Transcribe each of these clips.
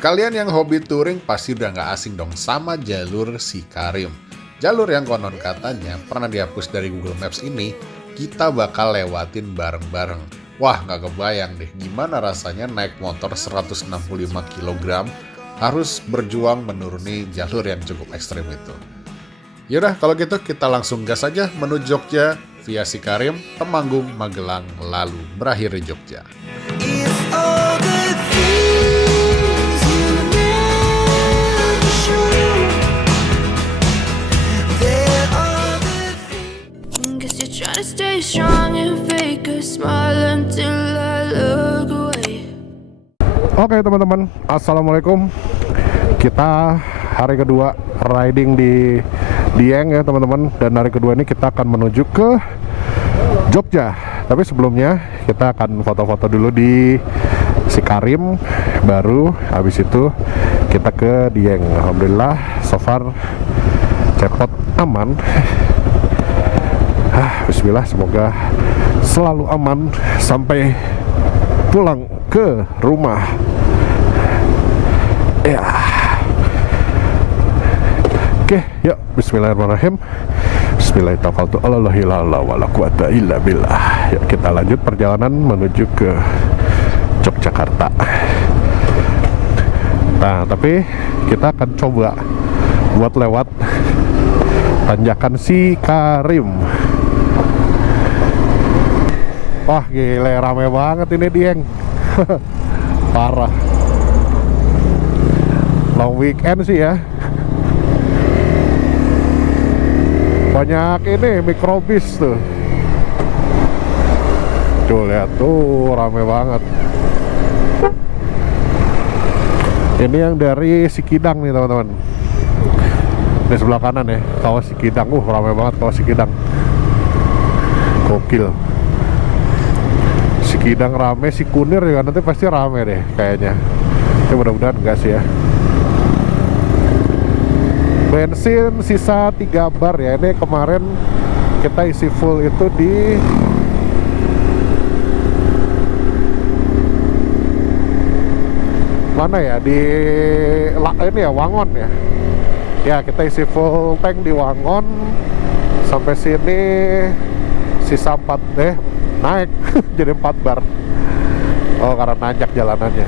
Kalian yang hobi touring pasti udah nggak asing dong sama jalur Sikarim. Jalur yang konon katanya pernah dihapus dari Google Maps ini, kita bakal lewatin bareng-bareng. Wah, nggak kebayang deh gimana rasanya naik motor 165 kg harus berjuang menuruni jalur yang cukup ekstrim itu. Yaudah, kalau gitu kita langsung gas aja menuju Jogja via Sikarim, Temanggung, Magelang, lalu berakhir di Jogja. Oke teman-teman, assalamualaikum. Kita hari kedua riding di Dieng ya teman-teman. Dan hari kedua ini kita akan menuju ke Jogja. Tapi sebelumnya kita akan foto-foto dulu di Sikarim. Baru habis itu kita ke Dieng. Alhamdulillah so far cepot aman. Bismillah, semoga selalu aman sampai pulang ke rumah. Ya. Oke, yuk bismillahirrahmanirrahim. Bismillahirrahmanirrahim. Yuk kita lanjut perjalanan menuju ke Yogyakarta. Nah, tapi kita akan coba buat lewat tanjakan Sikarim. Wah gile, rame banget ini Dieng. Parah. Long weekend sih ya. Banyak ini mikrobis tuh. Tuh lihat tuh, rame banget. Ini yang dari Sikidang nih teman-teman. Di sebelah kanan ya, Kawah Sikidang. Rame banget Kawah Sikidang. Gokil. Sikidang rame, Sikunir juga nanti pasti rame deh kayaknya. Tapi mudah-mudahan enggak sih ya. Bensin sisa 3 bar ya. Ini kemarin kita isi full itu di mana ya? Di ini ya, Wangon ya. Ya, kita isi full tank di Wangon. Sampai sini sisa 4 naik jadi 4 bar. Oh, karena nanjak jalanannya.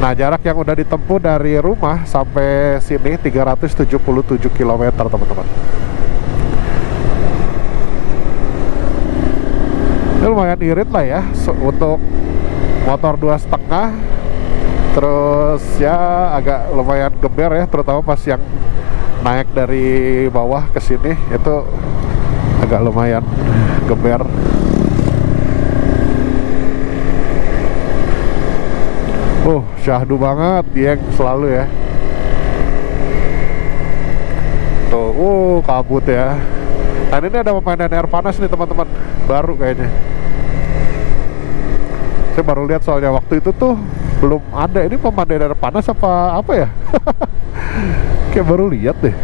Nah, jarak yang udah ditempuh dari rumah sampai sini 377 km teman-teman. Ini lumayan irit lah ya untuk motor 2,5. Terus ya agak lumayan geber ya, terutama pas yang naik dari bawah ke sini itu agak lumayan geber. Syahdu banget dia selalu ya. Tuh, kabut ya. Nah, ini ada pemandian air panas nih teman-teman, baru kayaknya. Saya baru lihat soalnya waktu itu tuh belum ada. Ini pemandian air panas apa ya? Kayak baru lihat deh.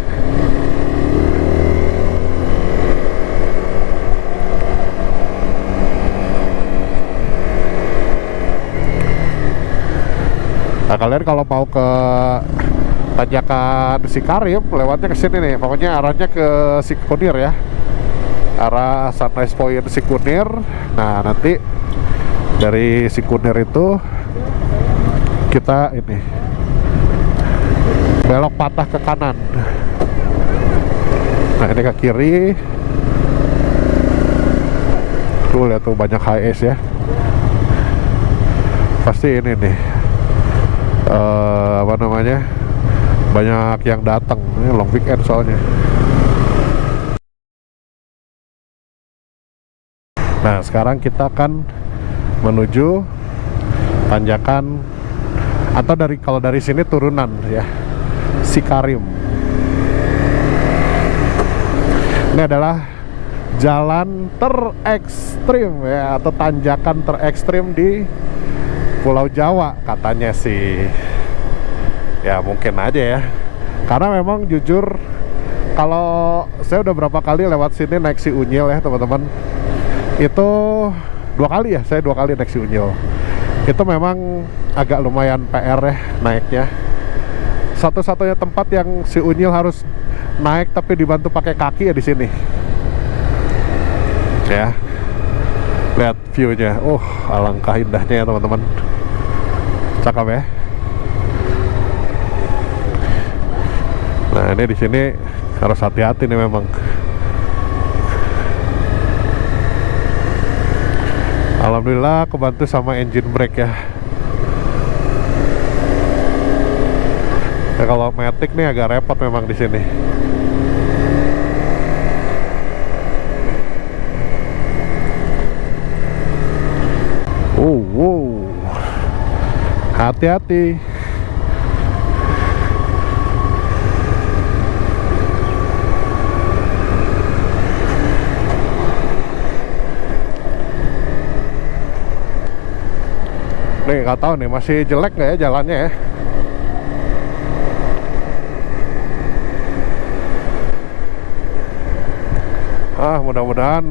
Nah, kalian kalau mau ke tanjakan Sikarim lewatnya ke sini nih. Pokoknya arahnya ke Sikunir ya. Arah Sunrise Point Sikunir. Nah, nanti dari Sikunir itu kita ini belok patah ke kanan. Nah, ini ke kiri. Tuh lihat tuh banyak HS ya. Pasti ini nih. Apa namanya, banyak yang datang. Ini long weekend soalnya. Nah, sekarang kita akan menuju tanjakan, atau kalau dari sini turunan ya, Sikarim. Ini adalah jalan terekstrim ya, atau tanjakan terekstrim di Pulau Jawa katanya sih. Ya mungkin aja ya. Karena memang jujur, kalau saya udah berapa kali lewat sini naik si Unyil ya teman-teman. Itu 2 kali ya, saya 2 kali naik si Unyil. Itu memang agak lumayan PR ya naiknya. Satu-satunya tempat yang si Unyil harus naik tapi dibantu pakai kaki ya di sini. Ya. Lihat view-nya. Alangkah indahnya ya teman-teman. Cakep ya. Nah, ini di sini harus hati-hati nih memang. Alhamdulillah kebantu sama engine brake ya. Ya kalau Matic nih agak repot memang di sini. Wow. Hati-hati. Nih nggak tahu nih masih jelek nggak ya jalannya ya. Mudah-mudahan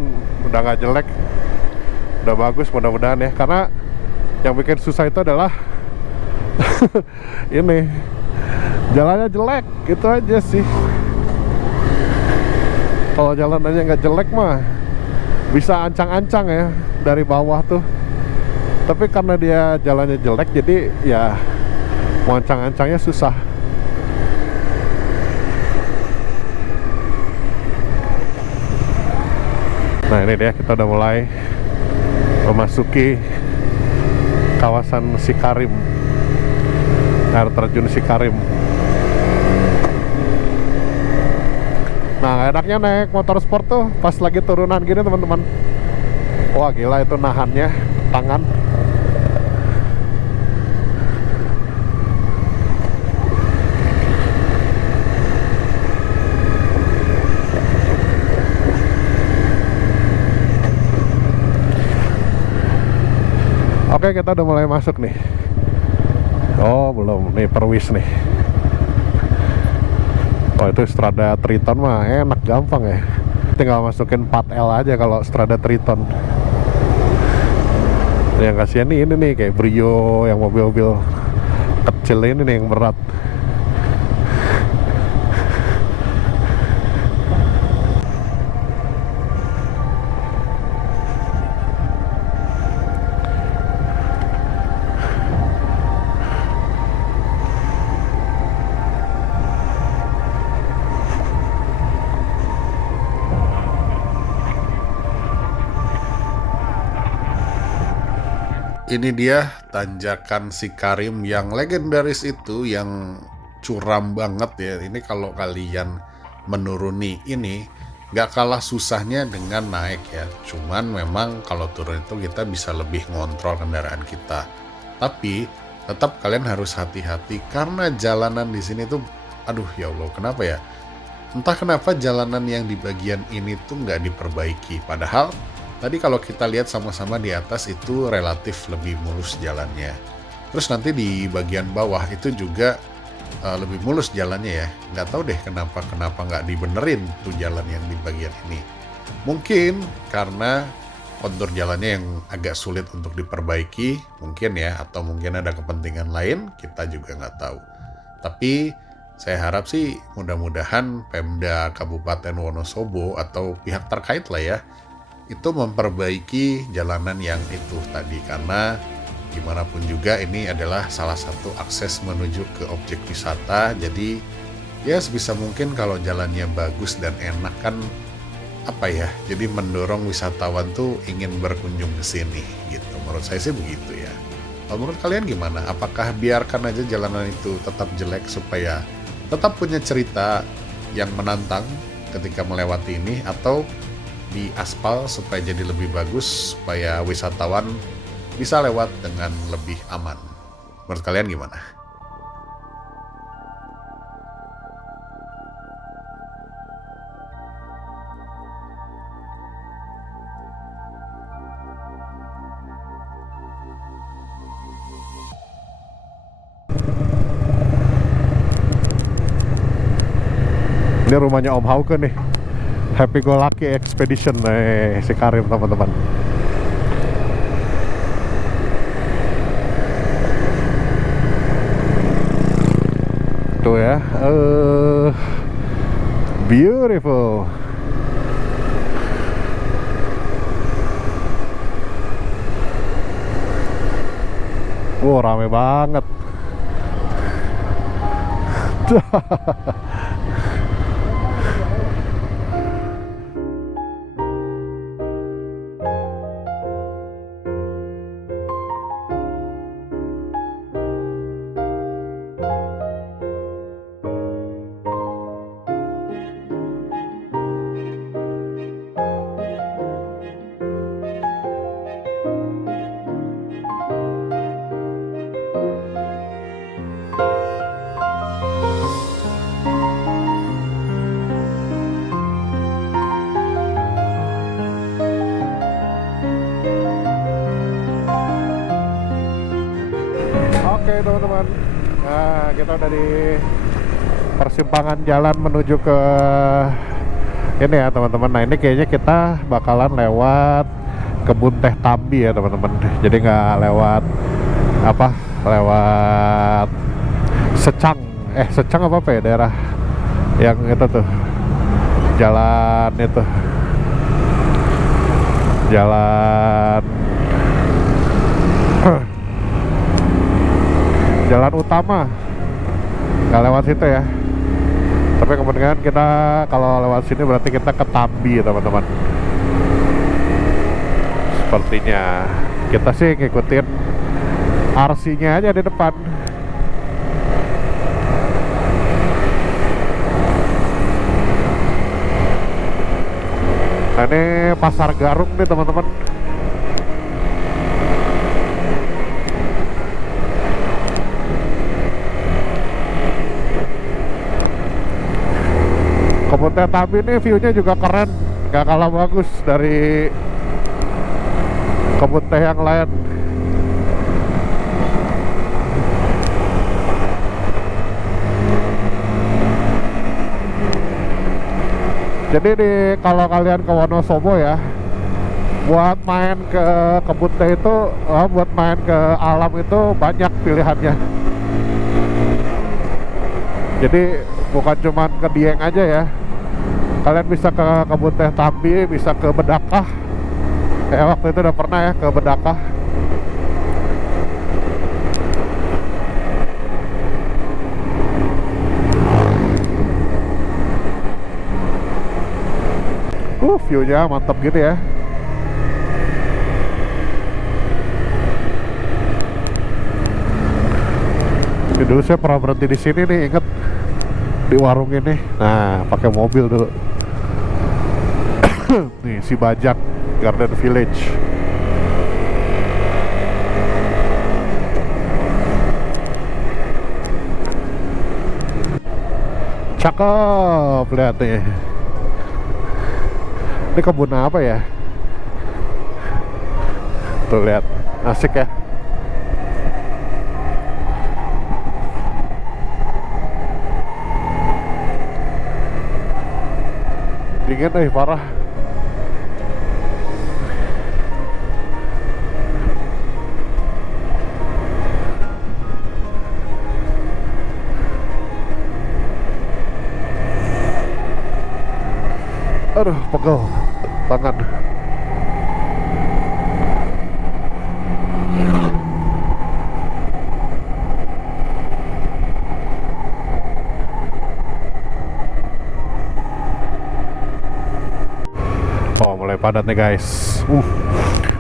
udah nggak jelek, udah bagus mudah-mudahan ya. Karena yang bikin susah itu adalah ini jalannya jelek, itu aja sih. Kalau jalanannya nggak jelek mah bisa ancang-ancang ya dari bawah tuh. Tapi karena dia jalannya jelek, jadi ya mau ancang-ancangnya susah. Nah ini dia, kita udah mulai memasuki kawasan Sikarim, air terjun Sikarim. Nah enaknya naik motor sport tuh pas lagi turunan gini teman-teman. Wah gila itu nahannya tangan. Oke, kita udah mulai masuk nih. Oh belum, nih Perwis nih. Oh itu Strada Triton mah enak, gampang ya. Tinggal masukin 4L aja kalau Strada Triton. Yang kasihan nih ini nih kayak Brio, yang mobil-mobil kecil ini nih yang berat. Ini dia tanjakan Sikarim yang legendaris itu, yang curam banget ya. Ini kalau kalian menuruni ini nggak kalah susahnya dengan naik ya. Cuman memang kalau turun itu kita bisa lebih ngontrol kendaraan kita. Tapi tetap kalian harus hati-hati karena jalanan di sini tuh, aduh ya Allah, kenapa ya? Entah kenapa jalanan yang di bagian ini tuh nggak diperbaiki. Padahal tadi kalau kita lihat sama-sama di atas itu relatif lebih mulus jalannya. Terus nanti di bagian bawah itu juga lebih mulus jalannya ya. Nggak tahu deh kenapa nggak dibenerin tuh jalan yang di bagian ini. Mungkin karena kontur jalannya yang agak sulit untuk diperbaiki, mungkin ya. Atau mungkin ada kepentingan lain, kita juga nggak tahu. Tapi saya harap sih mudah-mudahan Pemda Kabupaten Wonosobo atau pihak terkait lah ya, itu memperbaiki jalanan yang itu tadi, karena gimana pun juga ini adalah salah satu akses menuju ke objek wisata. Jadi ya sebisa mungkin kalau jalannya bagus dan enak kan apa ya, jadi mendorong wisatawan tuh ingin berkunjung ke sini gitu. Menurut saya sih begitu ya. Kalau menurut kalian gimana? Apakah biarkan aja jalanan itu tetap jelek supaya tetap punya cerita yang menantang ketika melewati ini, atau di aspal supaya jadi lebih bagus, supaya wisatawan bisa lewat dengan lebih aman? Menurut kalian gimana? Ini rumahnya Om Hauke nih, Happy Go Lucky Expedition Sikarim teman-teman. Beautiful. Wow, rame banget. Oke teman-teman, nah kita udah di persimpangan jalan menuju ke ini ya teman-teman. Nah ini kayaknya kita bakalan lewat kebun teh Tambi ya teman-teman. Jadi nggak lewat apa, lewat Secang. Secang apa ya daerah yang itu tuh, jalan itu, jalan jalan utama, nggak lewat situ ya. Tapi kemudian kita kalau lewat sini berarti kita ke Tambi teman-teman. Sepertinya kita sih ngikutin RC-nya aja di depan. Nah ini Pasar Garung nih teman-teman. Kebun teh Tambi ini view-nya juga keren, gak kalah bagus dari kebun teh yang lain. Jadi kalau kalian ke Wonosobo ya, buat main ke kebun teh itu, buat main ke alam itu banyak pilihannya. Jadi bukan cuma ke Dieng aja ya, kalian bisa ke kebun teh Tambi, bisa ke Bedakah. Kayak waktu itu udah pernah ya ke Bedakah. View-nya mantap gitu ya. Ini dulu saya pernah berhenti di sini nih, inget di warung ini. Nah, pakai mobil dulu. Nih si Bajak Garden Village. Cakep, lihat nih. Ini kebun apa ya? Tuh lihat, asik ya. Dingin nih, parah. Aduh, pegel tangan. Oh, mulai padat nih guys.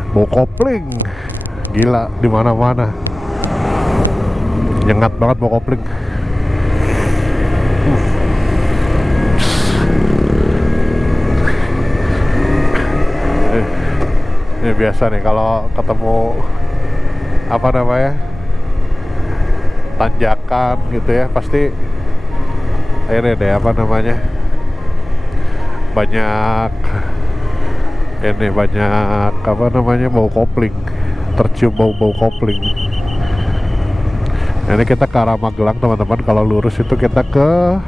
Bau kopling. Gila, di mana-mana. Nyengat banget bau kopling. Ini biasa nih kalau ketemu apa namanya, tanjakan gitu ya, pasti ini deh apa namanya, banyak apa namanya, bau kopling, tercium bau kopling. Nah, ini kita ke arah Magelang teman-teman. Kalau lurus itu kita ke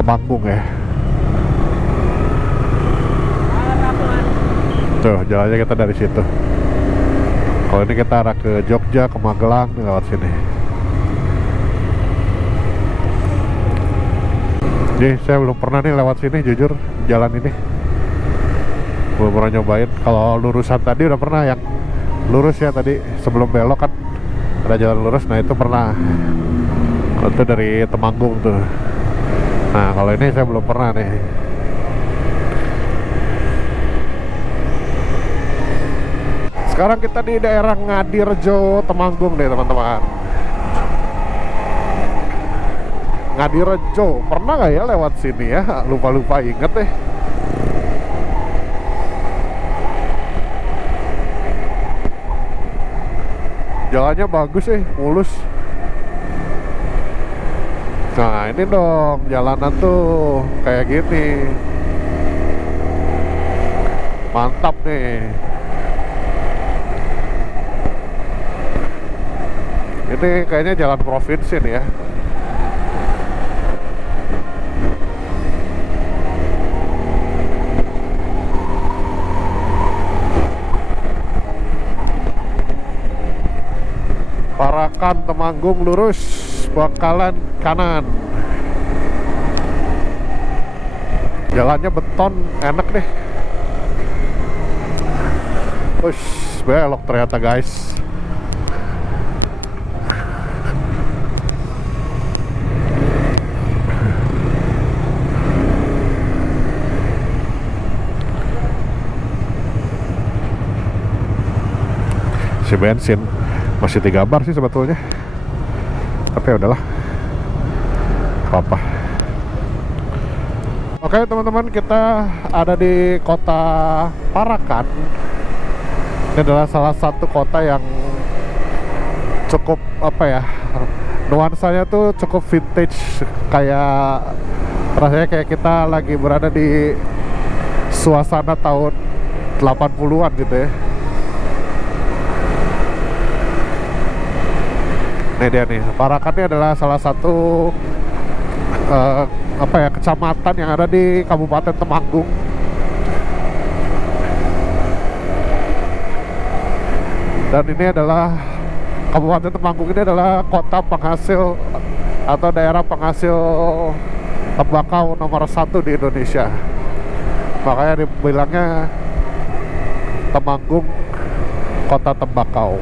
Temanggung ya. Tuh jalannya kita dari situ. Kalau ini kita arah ke Jogja, ke Magelang lewat sini. Jadi saya belum pernah nih lewat sini, jujur jalan ini belum pernah nyobain. Kalau lurusan tadi udah pernah, yang lurus ya tadi sebelum belok kan ada jalan lurus, nah itu pernah. Itu dari Temanggung tuh. Nah kalau ini saya belum pernah nih. Sekarang kita di daerah Ngadirejo, Temanggung nih teman-teman. Ngadirejo, pernah nggak ya lewat sini ya? Lupa-lupa inget deh. Jalannya bagus sih, mulus. Nah ini dong jalanan tuh kayak gini, mantap nih. Ini kayaknya jalan provinsi nih ya. Parakan Temanggung lurus, bakalan kanan. Jalannya beton, enak deh. Push, belok ternyata guys. Si bensin masih 3 bar sih sebetulnya, tapi ya udahlah, apa-apa. Oke teman-teman, kita ada di kota Parakan. Ini adalah salah satu kota yang cukup apa ya, nuansanya tuh cukup vintage, kayak rasanya kayak kita lagi berada di suasana tahun 80-an gitu ya. Ini dia nih, Parakan ini adalah salah satu apa ya, kecamatan yang ada di Kabupaten Temanggung. Dan ini adalah Kabupaten Temanggung, ini adalah kota penghasil atau daerah penghasil tembakau nomor 1 di Indonesia. Makanya dibilangnya Temanggung kota tembakau.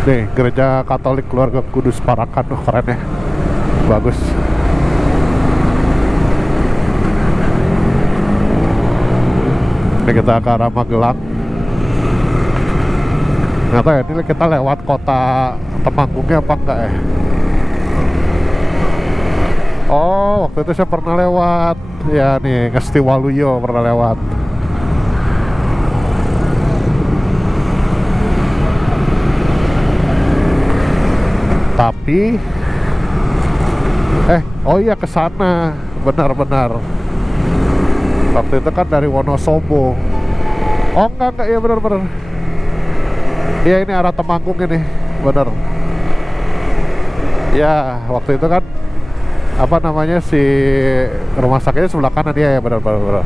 Nih, gereja Katolik Keluarga Kudus Parakan, keren ya, bagus. Ini kita ke arah Magelang. Nggak tahu ya, ini kita lewat kota Temanggungnya apa enggak ya? Oh, waktu itu saya pernah lewat. Ya nih, Ngesti Waluyo pernah lewat. Tapi oh iya, ke sana. Benar-benar. Waktu itu kan dari Wonosobo. Oh enggak ya, benar-benar. Iya, ini arah Temanggung ini. Benar. Ya, waktu itu kan apa namanya, si rumah sakitnya sebelah kanan dia ya, benar-benar.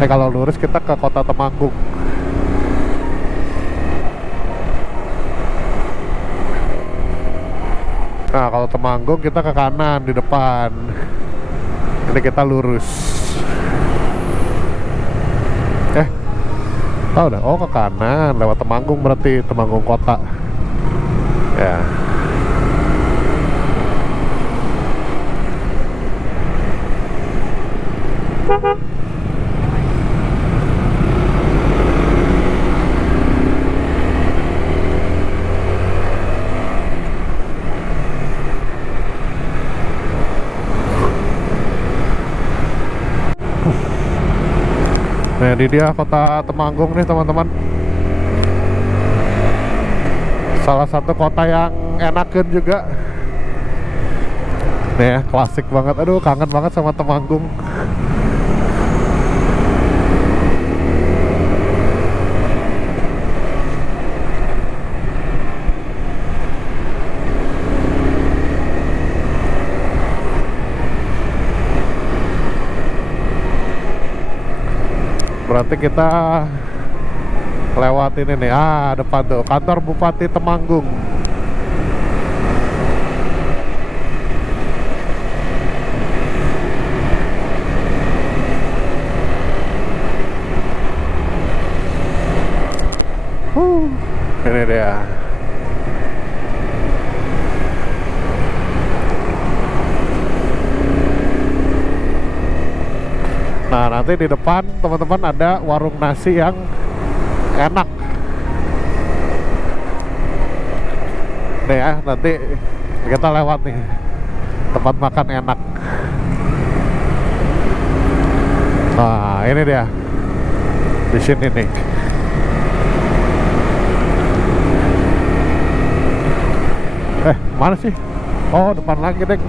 Kalau lurus kita ke kota Temanggung. Nah, kalau Temanggung kita ke kanan di depan. Ini kita lurus. Tahu dah. Oh, ke kanan lewat Temanggung, berarti Temanggung kota. Ya. Nah, ini dia kota Temanggung nih teman-teman. Salah satu kota yang enakan juga. Nih ya, klasik banget. Aduh, kangen banget sama Temanggung. Berarti kita lewat ini nih, depan tuh kantor Bupati Temanggung. Ini dia. Nah, nanti di depan teman-teman ada warung nasi yang enak. Nih ya, nanti kita lewat nih tempat makan enak. Nah, ini dia di sini nih. Mana sih? Oh, depan lagi deh.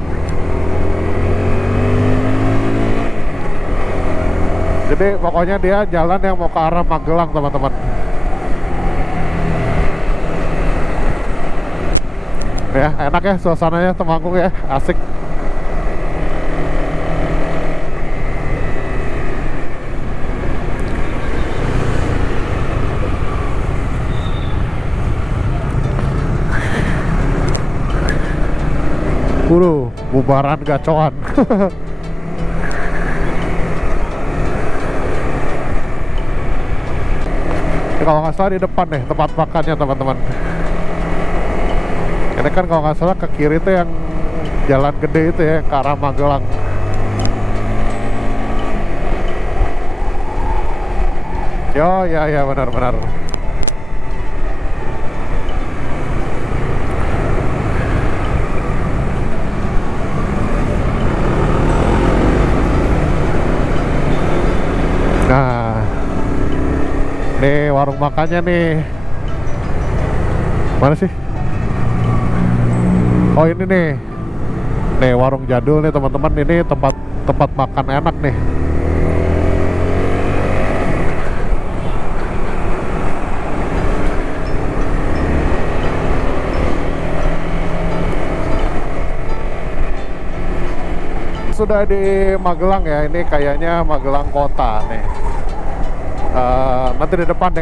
Jadi pokoknya dia jalan yang mau ke arah Magelang, teman-teman. Ya, enak ya suasananya, Temanggung ya, asik. Bubaran gacoan. Kalau nggak salah di depan nih tempat makannya, teman-teman. Ini kan kalau nggak salah ke kiri itu yang jalan gede itu ya, ke arah Magelang. Yo, ya benar-benar. Nah, nih warung makannya nih. Mana sih? Oh, ini nih. Nih warung jadul nih, teman-teman. Ini tempat makan enak nih. Sudah di Magelang ya, ini kayaknya Magelang kota nih. Nanti di depan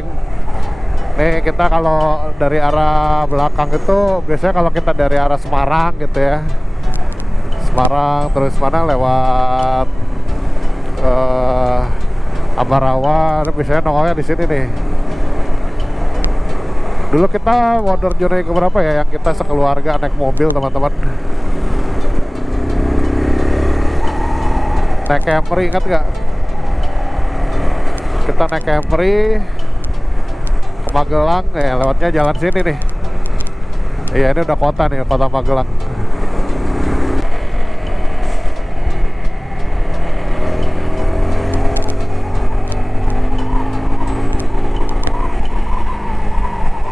nih kita kalau dari arah belakang itu biasanya kalau kita dari arah Semarang gitu ya, Semarang terus mana lewat Ambarawa, biasanya nongolnya di sini nih. Dulu kita Wonder Journey keberapa ya yang kita sekeluarga naik mobil, teman-teman? Naik Camry, ingat nggak? Kita naik Camry ke Magelang, ya lewatnya jalan sini nih. Iya, ini udah kota nih, kota Magelang.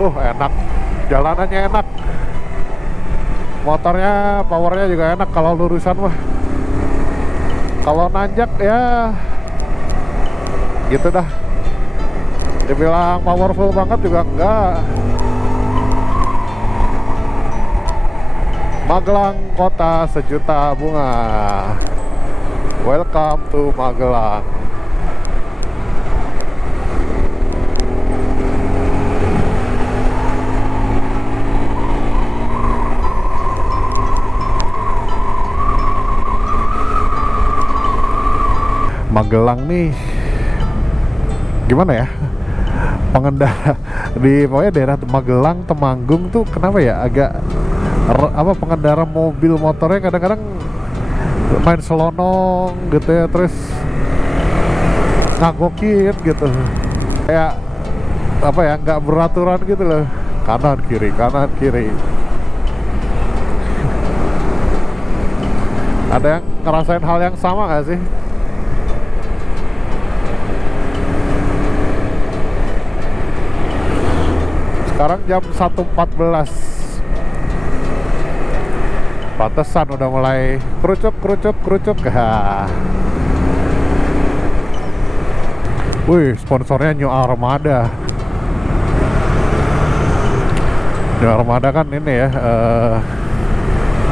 Enak, jalanannya enak, motornya powernya juga enak kalau lurusan mah. Kalau nanjak ya gitu dah. Dibilang powerful banget juga enggak. Magelang, kota sejuta bunga. Welcome to Magelang. Magelang nih gimana ya, pengendara di pokoknya daerah Magelang, Temanggung tuh kenapa ya agak pengendara mobil motornya kadang-kadang main selonong gitu ya, terus ngagokin gitu, kayak nggak beraturan gitu loh, kanan kiri. Ada yang ngerasain hal yang sama nggak sih? Sekarang jam 1.14. Pantesan udah mulai kerucuk. Wih, sponsornya New Armada. New Armada kan ini ya,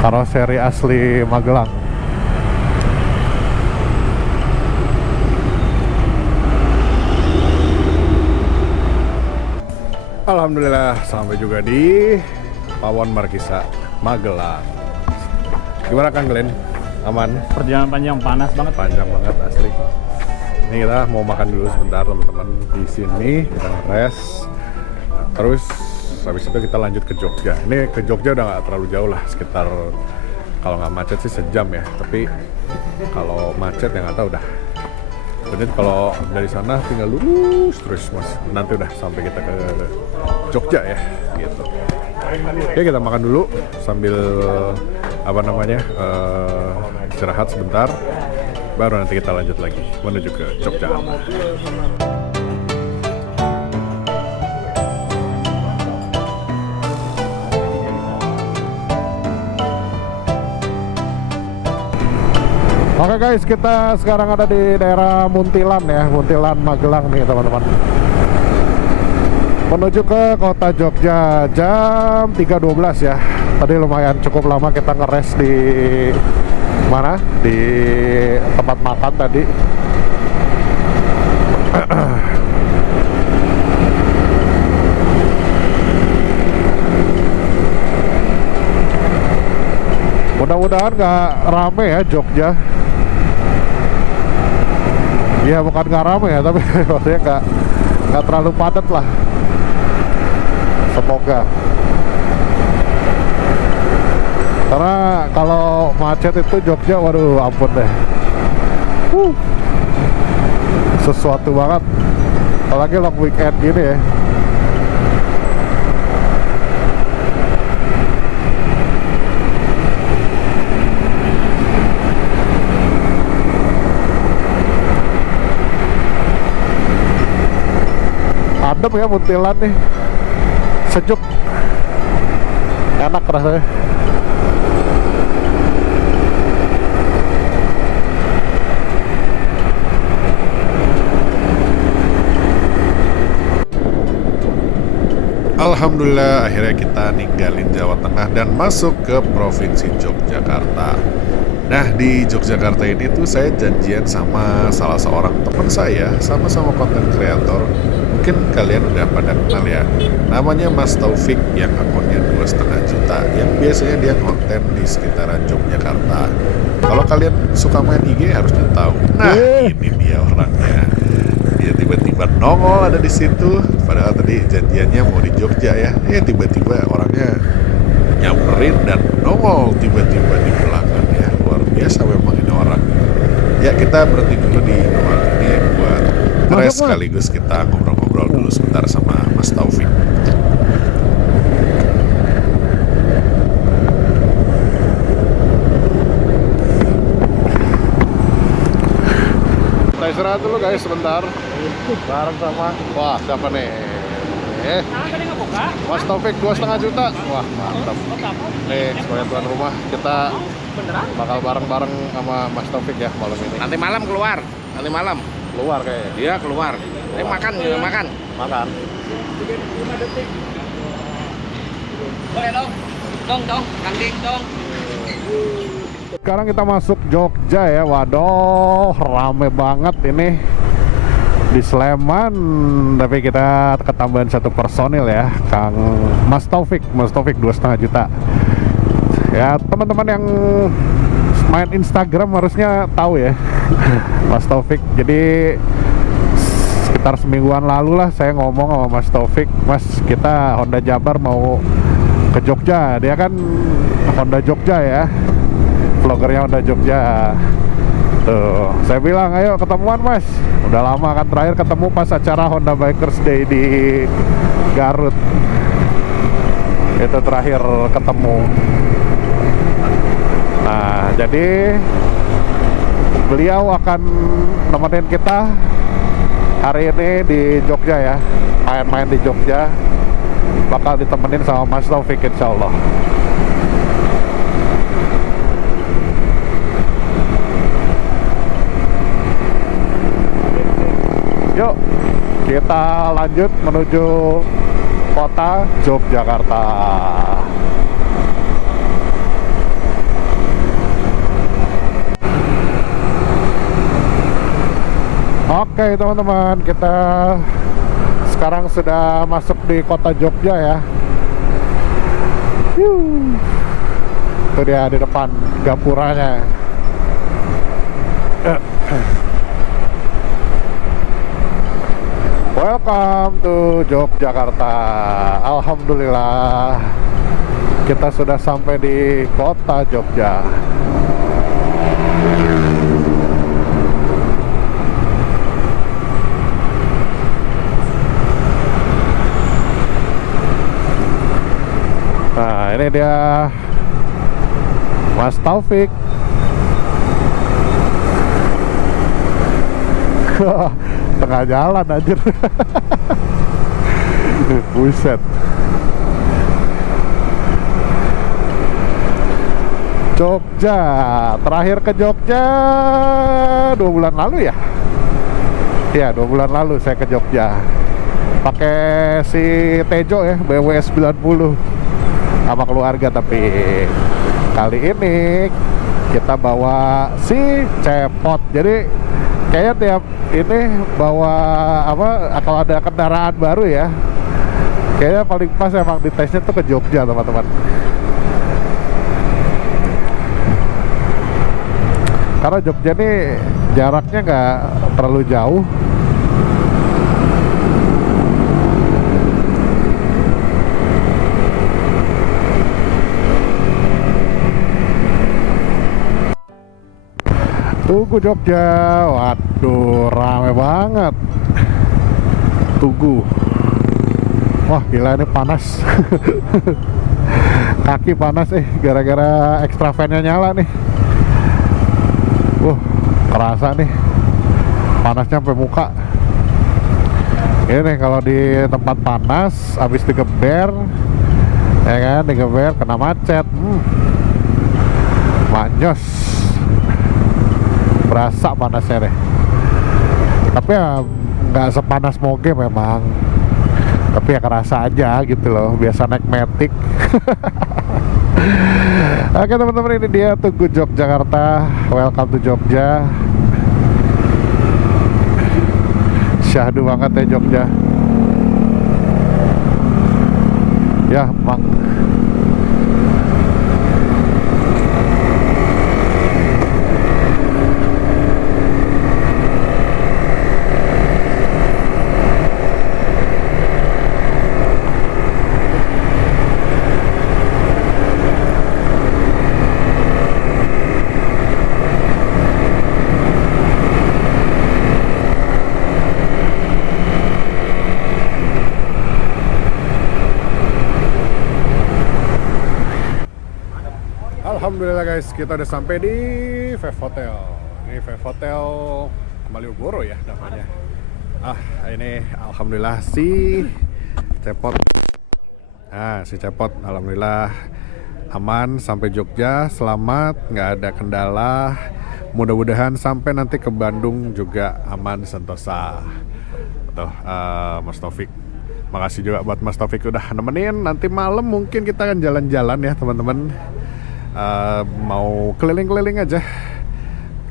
karoseri asli Magelang. Alhamdulillah sampai juga di Pawon Markisa, Magelang. Gimana Kang Glenn? Aman? Perjalanan panjang, panas banget. Panjang banget asli. Ini kita mau makan dulu sebentar, teman-teman. Di sini kita rest. Terus habis itu kita lanjut ke Jogja. Ini ke Jogja udah nggak terlalu jauh lah, sekitar kalau nggak macet sih sejam ya, tapi kalau macet ya nggak tahu dah. Jadi kalau dari sana tinggal lurus terus mas, nanti udah sampai kita ke Jogja ya, gitu. Oke, kita makan dulu sambil istirahat sebentar, baru nanti kita lanjut lagi menuju ke Jogja. Oke guys, kita sekarang ada di daerah Muntilan ya, Muntilan Magelang nih teman-teman. Menuju ke kota Jogja jam 3.12 ya. Tadi lumayan cukup lama kita ngeres di mana? Di tempat makan tadi. Mudah-mudahan nggak rame ya Jogja. Ya bukan nggak rame ya, tapi maksudnya nggak terlalu padat lah. Semoga. Karena kalau macet itu Jogja, waduh ampun deh. Sesuatu banget. Apalagi long weekend gini ya. Adem ya Muntilan nih, sejuk, enak rasanya. Alhamdulillah akhirnya kita ninggalin Jawa Tengah dan masuk ke Provinsi Yogyakarta. Nah, di Yogyakarta ini tuh saya janjian sama salah seorang teman saya, sama-sama konten kreator. Mungkin kalian udah pada kenal ya. Namanya Mas Taufik yang akunnya 2,5 juta, yang biasanya dia konten di sekitaran Yogyakarta. Kalau kalian suka main IG harusnya tahu. Nah, ini dia orangnya. Dia tiba-tiba nongol ada di situ. Padahal tadi janjiannya mau di Jogja ya. Tiba-tiba orangnya nyamperin dan nongol tiba-tiba di belakangnya. Luar biasa memang ini orang. Ya, kita berhenti dulu di tempat ini buat rest, sekaligus kita ngobrol-ngobrol dulu sebentar sama Mas Taufik. Kita istirahat dulu guys sebentar. Bareng sama, wah siapa nih? Mas Taufik 2,5 juta. Wah mantap. Nih sebagai tuan rumah kita bakal bareng-bareng sama Mas Taufik ya malam ini. Nanti malam keluar. Nanti malam Keluar kayaknya. dia keluar. Makan ya makan. Makan. Boleh dong, kambing dong. Sekarang kita masuk Jogja ya. Waduh, rame banget ini di Sleman. Tapi kita ketambahan satu personil ya, Kang Mas Taufik 2,5 juta. Ya teman-teman yang main Instagram harusnya tahu ya Mas Taufik. Jadi sekitar semingguan lalu lah saya ngomong sama Mas Taufik, Mas kita Honda Jabar mau ke Jogja. Dia kan Honda Jogja ya, vlogernya Honda Jogja. Tuh, saya bilang ayo ketemuan Mas. Udah lama kan, terakhir ketemu pas acara Honda Bikers Day di Garut. Itu terakhir ketemu. Nah, jadi beliau akan nemenin kita hari ini di Jogja ya. Main-main di Jogja. Bakal ditemenin sama Mas Taufik insyaallah. Yuk, kita lanjut menuju kota Yogyakarta. Oke teman-teman, kita sekarang sudah masuk di kota Jogja ya. Itu dia di depan gapuranya. Welcome to Yogyakarta. Alhamdulillah kita sudah sampai di kota Jogja. Nah, ini dia Mas Taufik. Tengah jalan anjir. Buset. Jogja, terakhir ke Jogja 2 bulan lalu ya? Iya, 2 bulan lalu saya ke Jogja. Pakai si Tejo ya, BMW S90 sama keluarga, tapi kali ini kita bawa si Cepot. Jadi kayaknya tiap ini bawa apa, kalau ada kendaraan baru ya, kayaknya paling pas emang ditesnya tuh ke Jogja teman-teman. Karena Jogja nih jaraknya nggak terlalu jauh. Tugu Jogja, waduh rame banget. Tugu, wah gila ini panas. Kaki panas gara-gara extra fan-nya nyala nih. Kerasa nih panasnya sampai muka. Ini nih kalau di tempat panas habis digeber, ya kan, digeber kena macet, manyos. Berasa panasnya deh. Tapi ya nggak sepanas moge memang. Tapi ya kerasa aja gitu loh. Biasa naik Matic. Oke teman-teman, ini dia Tugu Yogyakarta. Welcome to Jogja. Syahdu banget ya Jogja. Ya emang. Alhamdulillah guys, kita udah sampai di Vape Hotel. Ini Vape Hotel Malioboro ya namanya. Ini alhamdulillah si Cepot. Si Cepot alhamdulillah aman sampai Jogja, selamat, nggak ada kendala. Mudah-mudahan sampai nanti ke Bandung juga aman sentosa. Tuh, Mas Taufik. Makasih juga buat Mas Taufik udah nemenin. Nanti malam mungkin kita akan jalan-jalan ya teman-teman. Mau keliling-keliling aja.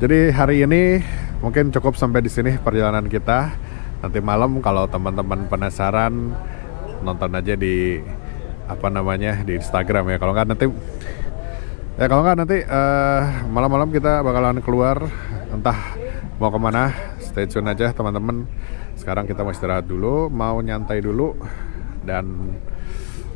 Jadi hari ini mungkin cukup sampai di sini perjalanan kita. Nanti malam kalau teman-teman penasaran, nonton aja di di Instagram ya. Kalau nggak nanti malam-malam kita bakalan keluar, entah mau kemana. Stay tune aja teman-teman. Sekarang kita mau istirahat dulu, mau nyantai dulu dan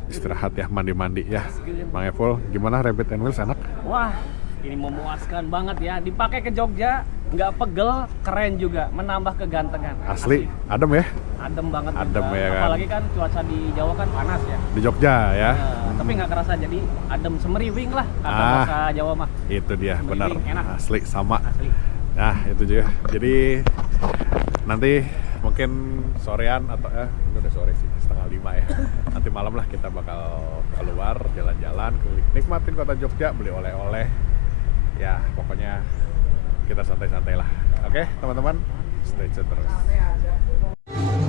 istirahat ya, mandi-mandi ya. Bang Evol, gimana Rabbit and Wheels enak? Wah, ini memuaskan banget ya. Dipakai ke Jogja, nggak pegel, keren juga, menambah kegantengan. Asli, adem ya? Adem banget. Adem juga. ya kan? Apalagi kan cuaca di Jawa kan panas ya. Di Jogja ya? Tapi nggak kerasa, jadi adem semeriwing lah kata bahasa Jawa mah. Itu dia, benar. Enak. Asli, sama. Asli. Nah, itu juga. Jadi nanti mungkin sorean atau ini udah sore sih, 4:30 ya. Nanti malam lah kita bakal keluar jalan-jalan, nikmatin kota Jogja, beli oleh-oleh. Ya, pokoknya kita santai-santai lah. Oke, teman-teman, stay tune terus.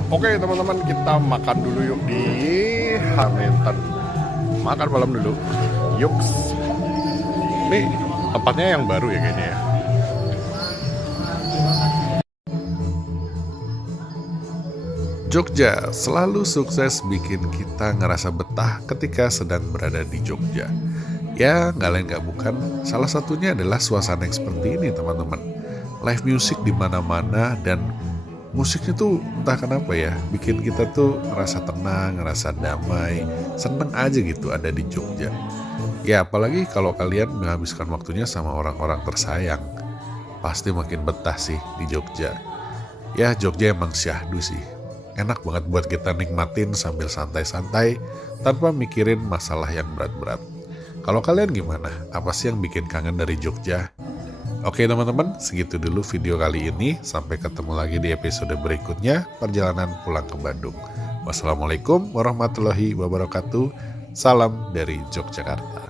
Oke, teman-teman, kita makan dulu yuk di Hamilton. Makan malam dulu. Yuks. Ini tempatnya yang baru ya kayaknya ya. Jogja selalu sukses bikin kita ngerasa betah ketika sedang berada di Jogja. Ya, nggak lain nggak bukan, salah satunya adalah suasana yang seperti ini teman-teman. Live music di mana-mana dan Musiknya tuh entah kenapa ya, bikin kita tuh ngerasa tenang, ngerasa damai, seneng aja gitu ada di Jogja. Ya apalagi kalau kalian menghabiskan waktunya sama orang-orang tersayang, pasti makin betah sih di Jogja. Ya Jogja emang syahdu sih, enak banget buat kita nikmatin sambil santai-santai tanpa mikirin masalah yang berat-berat. Kalau kalian gimana? Apa sih yang bikin kangen dari Jogja? Oke teman-teman, segitu dulu video kali ini. Sampai ketemu lagi di episode berikutnya, perjalanan pulang ke Bandung. Wassalamualaikum warahmatullahi wabarakatuh. Salam dari Yogyakarta.